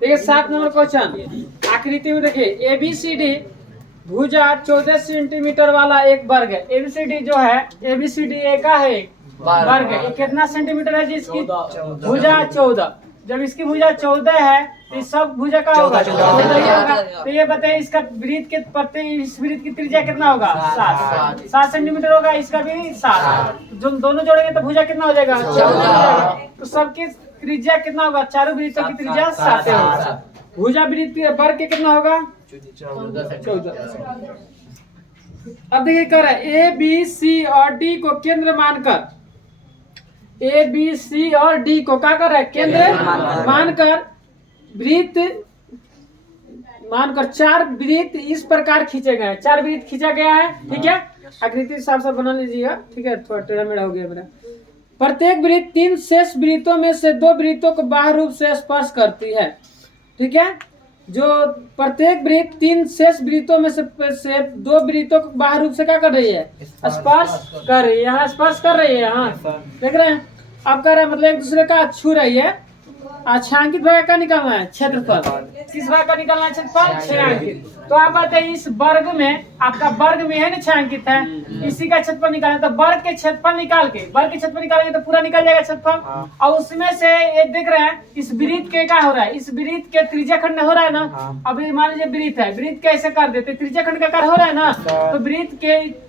देखिए 7 number question आकृति में देखिए ABCD भुजा 14 सेंटीमीटर वाला एक वर्ग है। ABCD जो है ABCD ए का है एक वर्ग है। ये कितना सेंटीमीटर है जी? इसकी भुजा 14। जब इसकी भुजा 14 है तो इस सब भुजा का होगा 14 ही होगा। तो ये बताइए इसका वृत्त के प्रति इस वृत्त की त्रिज्या कितना होगा? 7 सेंटीमीटर होगा। इसका भी 7। जो दोनों जोड़ेंगे तो भुजा कितना हो जाएगा? 14। तो सबकी त्रिज्या कितना होगा? चारों वृत्तों की त्रिज्या 7 होगा। भुजा वृत्त वर्ग के कितना होगा? 14। अब देखिए कह रहा है ए बी सी और डी को केंद्र मानकर, ए बी सी और डी को क्या कर रहा है? केंद्र मानकर वृत्त मानकर 4 वृत्त इस प्रकार खींचे गए हैं। 4 वृत्त खींचा गया है। ठीक है, आकृति साफ साफ बना लीजिएगा। ठीक है, थोड़ा टेढ़ा मेढ़ा हो गया मेरा। प्रत्येक वृत्त 3 शेष वृत्तों में से 2 वृत्तों को बाह्य रूप से स्पर्श करती है। ठीक है, जो प्रत्येक वृत्त 3 शेष वृत्तों में से 2 वृत्तों को बाह्य रूप से क्या कर रही है? स्पर्श कर रही है। यहाँ स्पर्श कर रही है। यहाँ देख रहे हैं आप, कह रहे हैं मतलब एक दूसरे का छू रही है। छायांकित भाग का निकालना है क्षेत्रफल। किस भाग का निकालना है? क्षेत्रफल छायांकित। तो आप बताइए इस वर्ग में, आपका वर्ग में है ना छायांकित है, इसी का क्षेत्रफल निकालना। तो वर्ग के क्षेत्रफल निकाल के, वर्ग के क्षेत्रफल निकालेंगे तो पूरा निकल जाएगा क्षेत्रफल। और उसमें से ये देख रहे हैं इस वृत्त के क्या हो रहा है? इस वृत्त के त्रिज्या खंड हो रहा है ना। अभी मान लीजिए वृत्त है, वृत्त कैसे कर देते? त्रिज्या खंड का कार्य हो रहा है ना। तो वृत्त के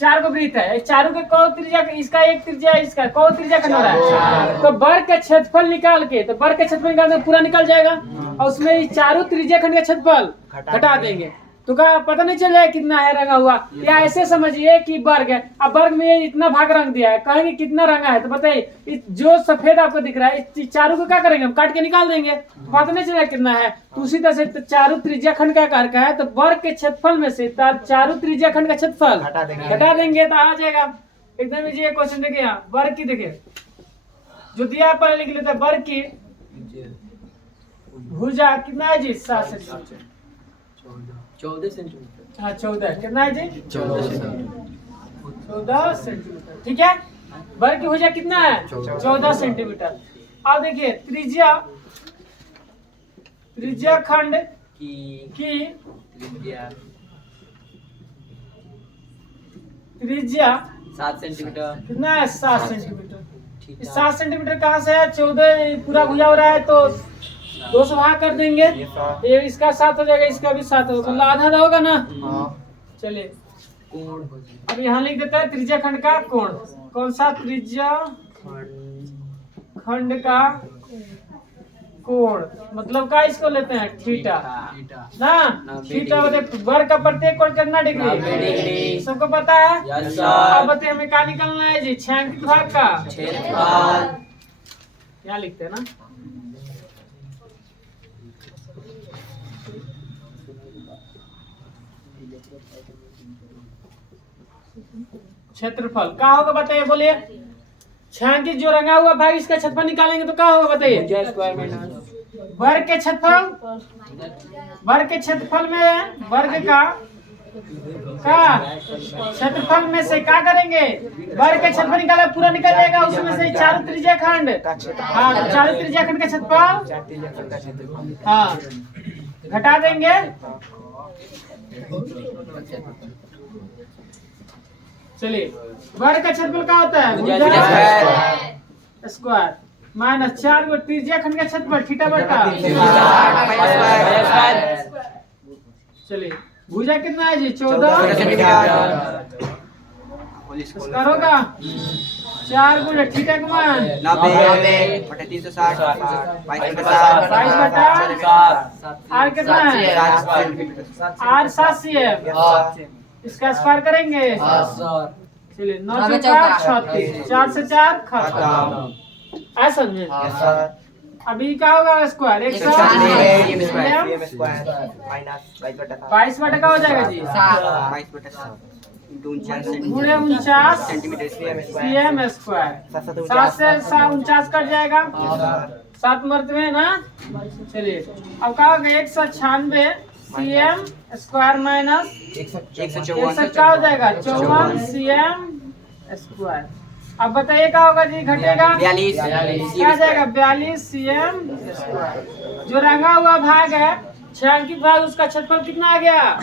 4 को वृत्त है, चारों के कौ त्रिज्या, इसका एक त्रिज्या, इसका कौ त्रिज्या खंड हो रहा है। तो वर्ग का क्षेत्रफल निकाल के, तो वर्ग का क्षेत्रफल निकाल पूरा निकल जाएगा। और उसमें चारों त्रिज्या खंड का क्षेत्रफल घटा देंगे तो क्या पता नहीं चल जाए कितना है रंगा हुआ। या ऐसे समझिए कि वर्ग है, अब वर्ग में इतना भाग रंग दिया है, कहेंगे कितना रंगा है? तो बताइए जो सफेद आपको दिख रहा है इस चारों को क्या करेंगे? हम काट के निकाल देंगे, पता नहीं चला कितना है। तो उसी तरह से चारों त्रिज्या खंड का आकार का है, तो वर्ग के क्षेत्रफल में से चारों त्रिज्या खंड का क्षेत्रफल हटा देंगे तो आ जाएगा। एकदम इजी क्वेश्चन देखिए यहाँ वर्ग की, देखिए जो दिया पहले लिख लेते हैं। वर्ग की भुजा कितना है जी? 7 सेंटीमीटर। 14 सेंटीमीटर। हाँ 14 कितना है जी? 14 सेंटीमीटर। ठीक है, वर्ग की भुजा कितना है? 14 सेंटीमीटर। अब देखिए त्रिज्या खंड की त्रिज्या 7 सेंटीमीटर। कितना है? 7 सेंटीमीटर। 7 सेंटीमीटर कहाँ से है? 14 पूरा भुजा हो रहा है तो 2 से भाग कर देंगे। ये इसका 7 हो जाएगा, इसका भी 7 होगा, मतलब आधा आधा होगा ना। चलिए अब यहाँ लिख देता है त्रिज्या खंड का कोण। कौन सा? त्रिज्या खंड का कोण मतलब का इसको लेते हैं थीटा ना। थीटा वर्ग का प्रत्येक कोण कितना डिग्री? सबको पता है। अब बताइए हमें क्या निकलना है जी? छायांकित भाग का यहाँ लिखते हैं ना। क्षेत्रफल क्या होगा बताइए? बोलिए। छायांकित जो रंगा हुआ भाग इसका क्षेत्रफल निकालेंगे तो क्या होगा बताइए? वर्ग के क्षेत्रफल, वर्ग के क्षेत्रफल में वर्ग का क्षेत्रफल में से क्या करेंगे? वर्ग के क्षेत्रफल निकाले पूरा निकल जाएगा। उसमें से चारों त्रिज्या खंड, हाँ चारों त्रिज्या खंड का क्षेत्रफल हाँ घटा देंगे। चलिए वर्ग का क्षेत्रफल क्या होता है? भुजा स्क्वायर माइनस 4 को त्रिज्या खंड का क्षेत्रफल थीटा बटा। चलिए भुजा कितना है जी? 14 स्क्वायर होगा 4 गुना थीटा का मान 22 बटा आर कितना है? Are 7 cm। इसका स्क्वायर करेंगे। चलिए 9 चौका 36, 4 से 4 खत्म। ऐसा समझे? अभी क्या होगा स्क्वायर? 22 बटा का हो जाएगा जी? 49 cm स्क्वायर। 7 से 49 कट जाएगा, 7 मरतबे ना। चलिए अब क्या होगा? 196 cm स्क्वायर माइनस 154 क्या हो जाएगा? 54 cm स्क्वायर। अब बताइए क्या होगा जी, घटेगा 42 क्या जाएगा 42 cm। जो रंगा हुआ भाग है छायांकित भाग, उसका क्षेत्रफल कितना आ गया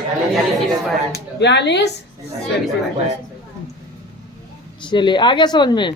42। चलिए आगे समझ में।